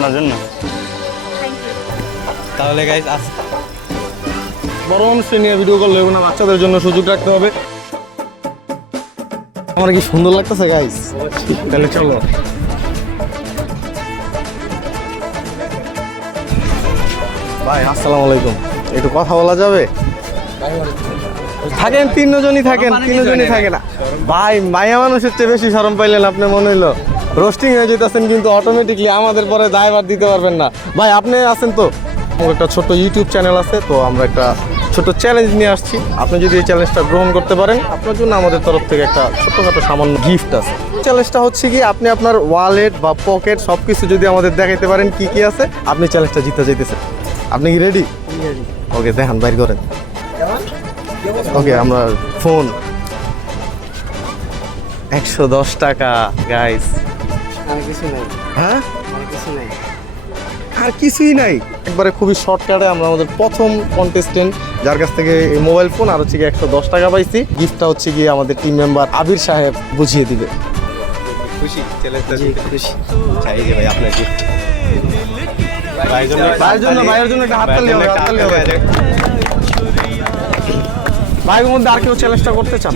আপনার জন্য। তাহলে গাইজ আস বড় মানুষকে নিয়ে ভিডিও করলে না বাচ্চাদের জন্য সুযোগ রাখতে হবে। আমার কি সুন্দর লাগতেছে গাইস তাহলে চলো। ভাই আসসালামু আলাইকুম। একটু কথা বলা যাবে? থাকেন তিনজনই থাকেন তিনজনই থাকেন ভাই মায়া মানুষের চেয়ে বেশি শরম পাইলেন আপনি মনে হইল? রোস্টিং হয়ে যেতেছেন কিন্তু অটোমেটিকলি আমাদের পরে দায়ভার দিতে পারবেন না। ভাই, আপনি আছেন তো? একটা ছোট্ট ইউটিউব চ্যানেল আছে, তো আমরা একটা ছোট চ্যালেঞ্জ নিয়ে আসছি। আপনি যদি এই চ্যালেঞ্জটা গ্রহণ করতে পারেন, আপনার জন্য আমাদের তরফ থেকে একটা ছোট্টখাটো সামান্য গিফট আছে। চ্যালেঞ্জটা হচ্ছে কি, আপনি আপনার ওয়ালেট বা পকেট সব কিছু যদি আমাদের দেখাইতে পারেন, কি কি আছে? আপনি চ্যালেঞ্জটা জিতে যেতেছেন আপনি কি রেডি ওকে দেখান, বাইর করেন। ওকে আমরা ফোন একশো দশ টাকা গাইস হ্যাঁ? আর কিছুই নাই। একবারে খুবই শর্টকাটে আমরা আমাদের প্রথম কন্টেস্টেন্ট যার কাছ থেকে এই মোবাইল ফোন আর হচ্ছে গিয়ে একশো দশ টাকা পাইছি। গিফটটা হচ্ছে গিয়ে আমাদের টিম মেম্বার আবির সাহেব বুঝিয়ে দিবে। খুশি? খুশি? ভাই আপনার গিফট ভাইয়ের জন্য ভাইয়ের জন্য ভাইয়ের জন্য একটা হাততালি হবে। হাততালি হবে। ভাইয়ের মধ্যে আর কেউ চ্যালেঞ্জটা করতে চান?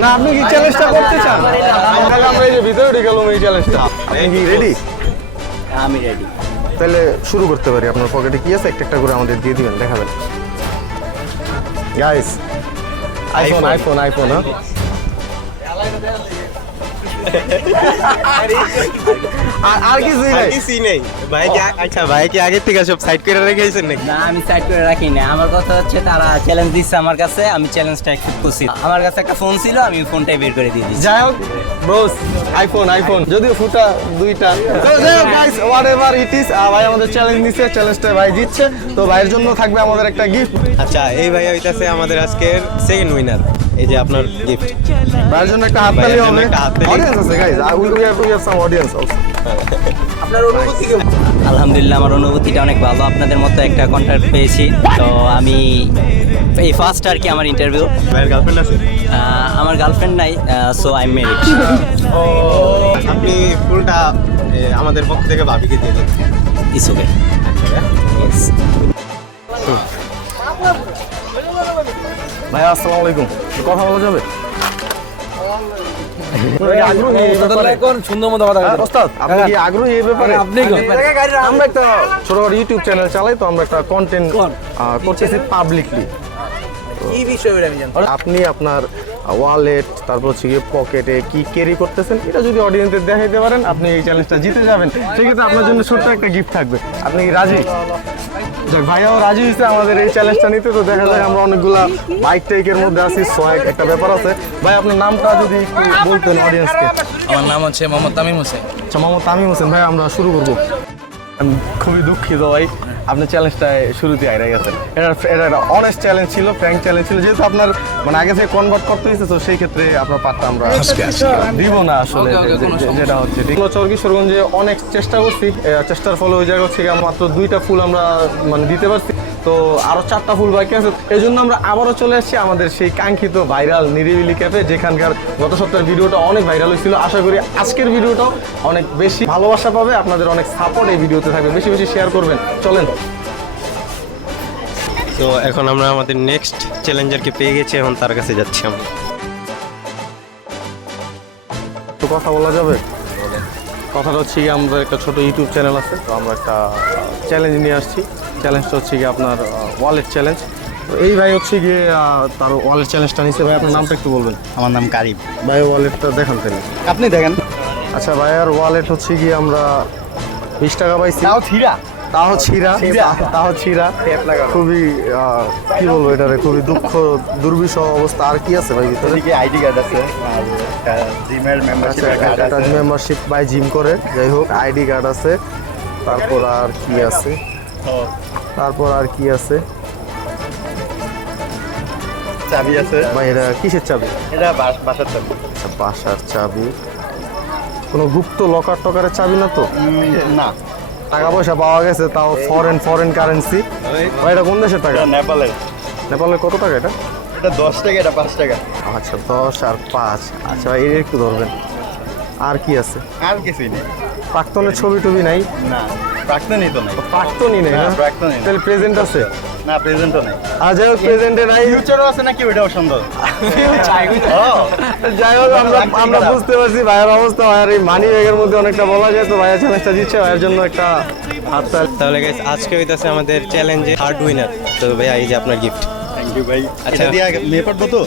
না আপনি কি চ্যালেঞ্জটা করতে চান? আমরা এই যে ভিতরে ঢুকে গেলাম এই চ্যালেঞ্জটা আপনি কি রেডি আমি রেডি তাহলে শুরু করতে পারি আপনার পকেটে কি আছে? একটা একটা করে আমাদের দিয়ে দিবেন দেখাবেন। গাইস আইফোন আইফোন আইফোন হ্যাঁ? আর- আর কিছুই নাই। কিছুই নেই। ভাই কি আচ্ছা ভাই কি আগের থেকে সব সাইড করে রেখেছেন নাকি? না আমি সাইড করে রাখি না আমার কথা হচ্ছে তারা চ্যালেঞ্জ দিচ্ছে আমার কাছে আমি চ্যালেঞ্জটা অ্যাকসেপ্ট করছি। আমার কাছে একটা ফোন ছিল আমি ফোনটাই বের করে দিয়ে দিয়েছি। যাই হোক ব্রোস আইফোন আইফোন যদিও ফুটা দুইটা। তো যাই হোক guys whatever it is ভাই আমাদের চ্যালেঞ্জ নিচ্ছে চ্যালেঞ্জটা ভাই জিতছে। তো ভাইয়ের জন্য থাকবে আমাদের একটা গিফট আচ্ছা এই ভাই হইতাছে আমাদের আজকের সেকেন্ড উইনার এই যে আপনার গিফট ভাইয়ের জন্য একটা হাততালি ভাইয়ের জন্য হবে। অডিয়েন্স আছে guys we we have we have some audience also আলহামদুলিল্লাহ আমার অনুভূতিটা অনেক ভালো। আপনাদের মতো একটা কন্ট্যাক্ট পেয়েছি। তো আমি এই ফার্স্ট আর কি আমার ইন্টারভিউ ভাইয়ের গার্লফ্রেন্ড আছে? আমার গার্লফ্রেন্ড নাই সো আই মেরিড আপনি ফুলটা আমাদের পক্ষ থেকে ভাবিকে দিয়ে দিন। ইস ওকে ভাই আসসালামু আলাইকুম। কথা বলা যাবে? মতো কথা হ্যাঁ? আমরা একটা ইউটিউব চ্যানেল চালাই তো আমরা একটা কন্টেন্ট করতেছি পাবলিকলি আপনি আপনার ওয়ালেট তারপর হচ্ছে গিয়ে পকেটে কি ক্যারি করতেছেন? এটা যদি অডিয়েন্সের দেখাইতে পারেন আপনি এই চ্যালেঞ্জটা জিতে যাবেন। সেক্ষেত্রে আপনার জন্য ছোট্ট একটা গিফট থাকবে। আপনি কি রাজি? যাক ভাইয়াও রাজি হয়েছে আমাদের এই চ্যালেঞ্জটা নিতে। তো দেখা যায় আমরা অনেকগুলা বাইক টাইকের মধ্যে আছি সোয়াগ একটা ব্যাপার আছে। ভাই আপনার নামটা যদি একটু বলতেন অডিয়েন্সকে আমার নাম হচ্ছে মোহাম্মদ তামিম হোসেন। আচ্ছা মোহাম্মদ তামিম হোসেন ভাই আমরা শুরু করব। আমি খুবই দুঃখিত ভাই। আপনার চ্যালেঞ্জটা শুরুতে হারিয়ে গেছে এটা এটা একটা অনেস্ট চ্যালেঞ্জ ছিল ফ্র্যাঙ্ক চ্যালেঞ্জ ছিল। যেহেতু আপনার মানে আগে থেকে কনভার্ট করতে হয়েছে তো সেই ক্ষেত্রে আপনার পার্টটা আমরা দিব না আসলে যেটা হচ্ছে। ঠিক। চর কিশোরগঞ্জে অনেক চেষ্টা করছি চেষ্টার ফলে ওই জায়গা হচ্ছে গিয়ে মাত্র দুইটা ফুল আমরা মানে দিতে পারছি। তো আরও চারটা ফুল বাকি আছে। এই জন্য আমরা আবারও চলে এসেছি আমাদের সেই কাঙ্ক্ষিত ভাইরাল নিরিবিলি ক্যাফে যেখানকার গত সপ্তাহের ভিডিওটা অনেক ভাইরাল হয়েছিল। আশা করি আজকের ভিডিওটাও অনেক বেশি ভালোবাসা পাবে আপনাদের অনেক সাপোর্ট এই ভিডিওতে থাকবে। বেশি বেশি শেয়ার করবেন। চলেন। তো এখন আমরা আমাদের নেক্সট চ্যালেঞ্জারকে পেয়ে গেছি এখন তার কাছে যাচ্ছি আমরা। তো কথা বলা যাবে? কথাটা হচ্ছে আমরা একটা ছোট ইউটিউব চ্যানেল আছে তো আমরা একটা চ্যালেঞ্জ নিয়ে আসছি। চ্যালেঞ্জটা হচ্ছে কি আপনার ওয়ালেট চ্যালেঞ্জ তো এই ভাই হচ্ছে গিয়ে তার ওয়ালেট চ্যালেঞ্জটা নিচ্ছে ভাই আপনার নামটা একটু বলবেন। আমার নাম কারিম। ভাই ওয়ালেটটা দেখান তাহলে। আপনি দেখেন। আচ্ছা ভাই আর ওয়ালেট হচ্ছে গিয়ে আমরা বিশ টাকা পাইছি। তাও থিরা? তাও ছিঁড়া? তাও ছিঁড়া খুবই কি বলব এটারে খুবই দুঃখ দুর্বিষহ অবস্থা। আর কি আছে ভাই ভিতরে? আইডি কার্ড আছে। জিমের একটা মেম্বারশিপ বাই জিম করে। যাই হোক আইডি কার্ড আছে। তারপর আর কি আছে? তারপর আর কি আছে? চাবি আছে। ভাই এটা কিসের চাবি? এটা বাসার চাবি। আচ্ছা বাসার চাবি। কোনো গুপ্ত লকার টকারের চাবি না তো? না। টাকা পয়সা পাওয়া গেছে তাও ফরেন ফরেন কারেন্সি ভাই এটা কোন দেশের টাকা? নেপালের। নেপালের কত টাকা এটা? এটা দশ টাকা এটা পাঁচ টাকা। আচ্ছা দশ আর পাঁচ। আচ্ছা ভাই এটা একটু ধরবেন। আর কি আছে? আর কিছুই নেই। প্রাক্তনের ছবি টবি নাই? না। প্রাক্তনই তো নাই প্রাক্তনই নেই না, না প্রাক্তনই তাহলে প্রেজেন্ট আছে। না প্রেজেন্টও নেই। আর যাই হোক প্রেজেন্টে নাই। ফিউচারও আছে নাকি ওইটাও সুন্দর যাই হোক আমরা আমরা বুঝতে পারছি ভাইয়ের অবস্থা। ভাইয়ের এই মানি ব্যাগের মধ্যে অনেকটা বলা যায় তো ভাইয়ের চ্যালেঞ্জটা দিচ্ছে। ভাইয়ের জন্য একটা হাততালি তাহলে গাইস আজকে হইতাছে আমাদের চ্যালেঞ্জে হার্ড উইনার তো ভাইয়া এই যে আপনার গিফট থ্যাংক ইউ ভাই। আচ্ছা। আচ্ছা দিয়া পাঠবো তো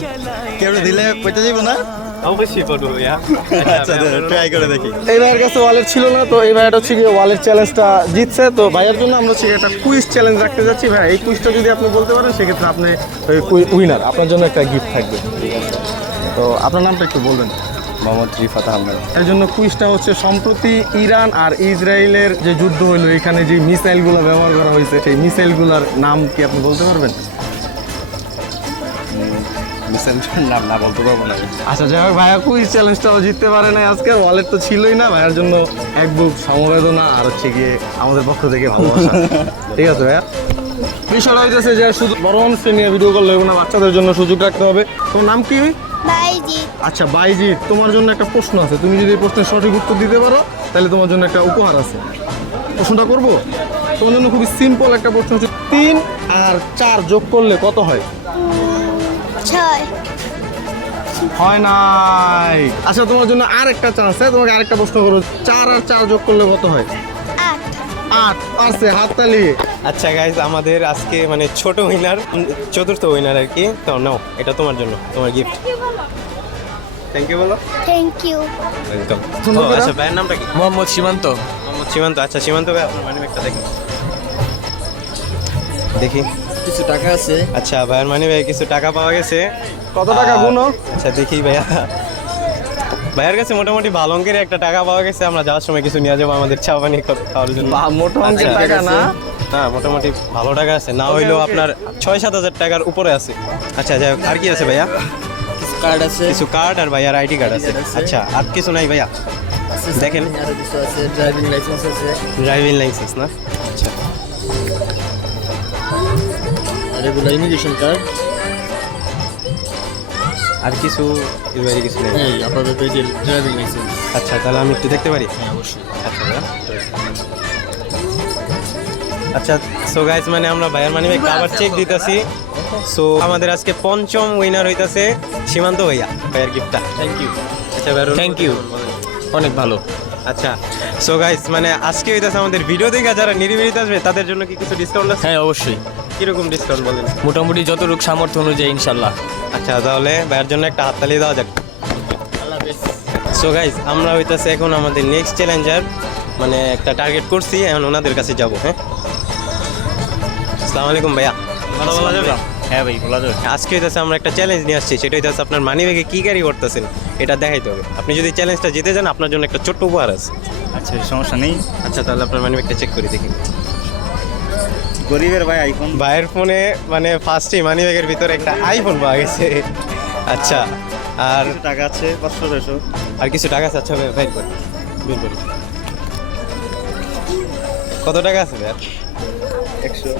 কেউ দিলে কইতে যাব না? অবশ্যই করব ভাইয়া আচ্ছা ট্রাই করে দেখি। এই ভাইয়ের কাছে ওয়ালেট ছিল না তো এই ভাইয়াটা হচ্ছে গিয়ে ওয়ালেট চ্যালেঞ্জটা জিতছে। তো ভাইয়ের জন্য আমরা হচ্ছে একটা কুইজ চ্যালেঞ্জ রাখতে যাচ্ছি। ভাই এই কুইজটা যদি আপনি বলতে পারেন সেক্ষেত্রে আপনি উইনার আপনার জন্য একটা গিফট থাকবে। তো আপনার নামটা একটু বলবেন। মোহাম্মদ রিফাত আহমেদ। এর জন্য কুইজটা হচ্ছে সম্প্রতি ইরান আর ইসরায়েলের যে যুদ্ধ হলো এখানে যে মিসাইলগুলো ব্যবহার করা হয়েছে সেই মিসাইলগুলোর নাম কি আপনি বলতে পারবেন? মিসেন্টার নাম না বলতে পারব না। আচ্ছা যাই হোক ভাইয়া কুইজ চ্যালেঞ্জটাও জিততে পারে নাই আজকে। ওয়ালেট তো ছিলই না ভাইয়ার জন্য। এক বুক সমবেদনা আর হচ্ছে গিয়ে আমাদের পক্ষ থেকে ভালোবাসা। ঠিক আছে ভাইয়া? বিষয়টা হইতেছে যে শুধু বড় মানুষকে নিয়ে ভিডিও করলে না বাচ্চাদের জন্য সুযোগ রাখতে হবে। তোমার নাম কি? আচ্ছা বাইজিৎ তোমার জন্য একটা প্রশ্ন আছে। তুমি যদি এই প্রশ্নের সঠিক উত্তর দিতে পারো তাহলে তোমার জন্য একটা উপহার আছে। প্রশ্নটা করব? তোমার জন্য খুবই সিম্পল একটা প্রশ্ন হচ্ছে তিন আর চার যোগ করলে কত হয়? ছয়। হয় নাই। আচ্ছা তোমার জন্য আর একটা চান্স আছে তোমাকে আরেকটা প্রশ্ন করো চার আর চার যোগ করলে কত হয়? আট। পারছে হাততালি। আচ্ছা গাইজ আমাদের আজকে মানে ছোট উইনার চতুর্থ উইনার আর কি। তো নাও এটা তোমার জন্য তোমার গিফট থ্যাংক ইউ বলো। থ্যাংক ইউ ওয়েলকাম আচ্ছা ভাইয়ের নামটা কি? মোহাম্মদ সীমান্ত। মোহাম্মদ সীমান্ত আচ্ছা সীমান্ত ভাই আপনার মানি ব্যাগটা দেখি। দেখি। কিছু টাকা আছে। আচ্ছা ভাইয়ের মানি ব্যাগে কিছু টাকা পাওয়া গেছে। কত টাকা গুনো? আচ্ছা দেখি ভাইয়া। ভাইয়ের কাছে মোটামুটি ভালো অঙ্কের একটা টাকা পাওয়া গেছে আমরা যাওয়ার সময় কিছু নিয়ে যাব আমাদের চা পানি খাওয়ার জন্য। মোটা অঙ্কের আচ্ছা, টাকা না? না মোটামুটি ভালো টাকা আছে। না হইলেও আপনার ছয় সাত হাজার টাকার উপরে আছে। আচ্ছা যাই হোক আর কি আছে ভাইয়া? কিছু কার্ড আছে? কিছু কার্ড আর ভাইয়ার আইডি কার্ড আছে। আচ্ছা আর কিছু নাই ভাইয়া? দেখেন। ড্রাইভিং লাইসেন্স আছে ড্রাইভিং লাইসেন্স না? আচ্ছা ইমিগ্রেশন কার্ড। আর কিছু এর বাইরে কিছু নেই? এই আপাতত এই যে ড্রাইভিং লাইসেন্স আচ্ছা তাহলে আমি একটু দেখতে পারি? হ্যাঁ অবশ্যই। আচ্ছা আচ্ছা সো গাইস মানে আমরা ভাইয়ার মানি আবার চেক দিতেছি। সো আমাদের আজকে পঞ্চম উইনার হইতাছে সীমান্ত ভাইয়া ভাইয়ার গিফটটা থ্যাংক ইউ আচ্ছা ভাইয়ার Thank you. অনেক ভালো। আচ্ছা সো গাইস মানে আজকে হইতাছে আমাদের ভিডিও দেখে যারা নিরিবিলিতে আসবে তাদের জন্য কি কিছু ডিসকাউন্ট আছে? হ্যাঁ অবশ্যই। কীরকম ডিসকাউন্ট বলেন? মোটামুটি যতটুকু সামর্থ্য অনুযায়ী ইনশাল্লাহ। আচ্ছা তাহলে ভাইয়ার জন্য একটা হাততালি দেওয়া যাক। সো গাইস আমরা হইতাছে এখন আমাদের নেক্সট চ্যালেঞ্জার মানে একটা টার্গেট করছি এখন ওনাদের কাছে যাব হ্যাঁ? আসসালামু আলাইকুম ভাইয়া। ভালো বলা যাবে হ্যাঁ ভাই বলা যাবে আজকে হইতাছে আমরা একটা চ্যালেঞ্জ নিয়ে আসছি সেটা হইতাছে আপনার মানি ব্যাগে কী ক্যারি করতেছেন এটা দেখাইতে হবে। আপনি যদি চ্যালেঞ্জটা জিতে যান আপনার জন্য একটা ছোট্ট উপহার আছে। আচ্ছা সমস্যা নেই। আচ্ছা তাহলে আপনার মানি ব্যাগটা চেক করে দেখি। গরিবের ভাই আইফোন ভাইয়ের ফোনে মানে ফার্স্টেই মানি ব্যাগের ভিতরে একটা আইফোন পাওয়া গেছে। আচ্ছা আর টাকা আছে? পাঁচশো ছয়শো। আর কিছু টাকা আছে? আচ্ছা ভাই ভাই করি। বের করি। কত টাকা আছে ভাই একশো।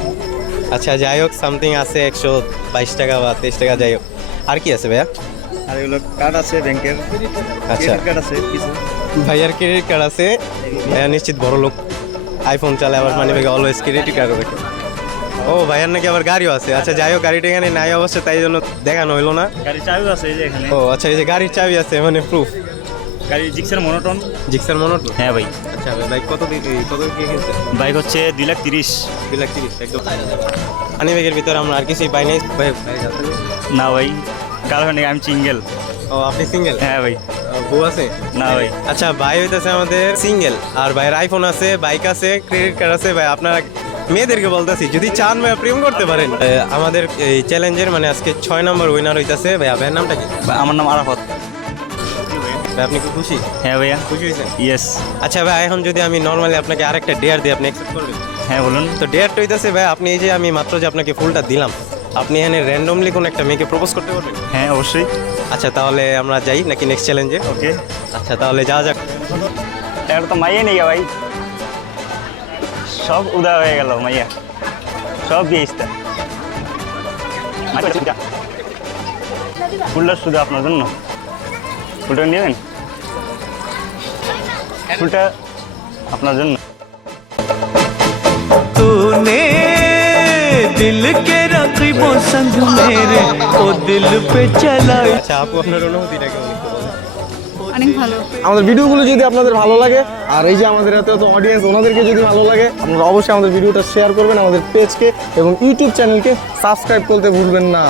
আচ্ছা যাই হোক সামথিং আছে একশো বাইশ টাকা বা তেইশ টাকা যাই হোক। আর কি আছে ভাইয়া? আর এগুলো কার্ড আছে ব্যাংকের। আচ্ছা। কার্ড আছে কিছু। ভাইয়ার ক্রেডিট কার্ড আছে। ভাইয়া নিশ্চিত বড় লোক আইফোন চালায় আবার মানে ভাই অলওয়েজ ক্রেডিট কার্ড রাখে ও ভাইয়ার নাকি আবার গাড়িও আছে। আচ্ছা যাই হোক গাড়িটা এখানে নাই অবশ্য তাই জন্য দেখানো হইল না। গাড়ি চাবিও আছে এই যে এখানে। ও আচ্ছা এই যে গাড়ির চাবি আছে মানে প্রুফ গাড়ি জিক্সের মনোটন জিক্সার মনোটন হ্যাঁ ভাই। আচ্ছা ভাই বাইক কত দিয়ে কত দিয়ে কিনছে বাইক হচ্ছে দুই লাখ তিরিশ। দুই লাখ তিরিশ একদম। হানি ব্যাগের ভিতরে আমরা আর কিছুই পাই নাই। ভাই ভাই না ভাই গার্লফ্রেন্ড আমি সিঙ্গেল ও আপনি সিঙ্গেল হ্যাঁ ভাই। বউ আছে? না ভাই। আচ্ছা ভাই হইতেছে আমাদের সিঙ্গেল আর ভাইয়ের আইফোন আছে বাইক আছে ক্রেডিট কার্ড আছে। ভাই আপনারা মেয়েদেরকে বলতেছি যদি চান ভাই প্রেম করতে পারেন আমাদের এই চ্যালেঞ্জের মানে আজকে ছয় নম্বর উইনার হইতাছে। ভাইয়া ভাইয়ের নামটা কি? আমার নাম আরাফত। ভাই আপনি কি খুশি? হ্যাঁ ভাইয়া। খুশি হয়েছেন? ইয়েস আচ্ছা ভাই এখন যদি আমি নর্মালি আপনাকে আরেকটা ডেয়ার দিই আপনি অ্যাকসেপ্ট করবেন। হ্যাঁ বলুন। তো ডেয়ারটা হইতাছে ভাই আপনি এই যে আমি মাত্র যে আপনাকে ফুলটা দিলাম আপনি এখানে র্যান্ডমলি কোন একটা মেয়েকে প্রপোজ করতে পারবেন? হ্যাঁ অবশ্যই। আচ্ছা তাহলে আমরা যাই নাকি নেক্সট চ্যালেঞ্জে ওকে আচ্ছা তাহলে যাওয়া যাক। এটা তো মাইয়া নেই ভাই। সব উদা হয়ে গেল মাইয়া সব দিয়েছে ফুলটা শুধু আপনার জন্য ফুলটা নেবেন ফুলটা আপনার জন্য तूने दिल के रखी संग मेरे ओ दिल पे चलाई আচ্ছা আপু আপনার অনুভূতিটা কেমন একটু বলেন? অনেক ভালো। আমাদের ভিডিওগুলো যদি আপনাদের ভালো লাগে আর এই যে আমাদের এত এত অডিয়েন্স ওনাদেরকে যদি ভালো লাগে আপনারা অবশ্যই আমাদের ভিডিওটা শেয়ার করবেন আমাদের পেজকে এবং ইউটিউব চ্যানেলকে সাবস্ক্রাইব করতে ভুলবেন না।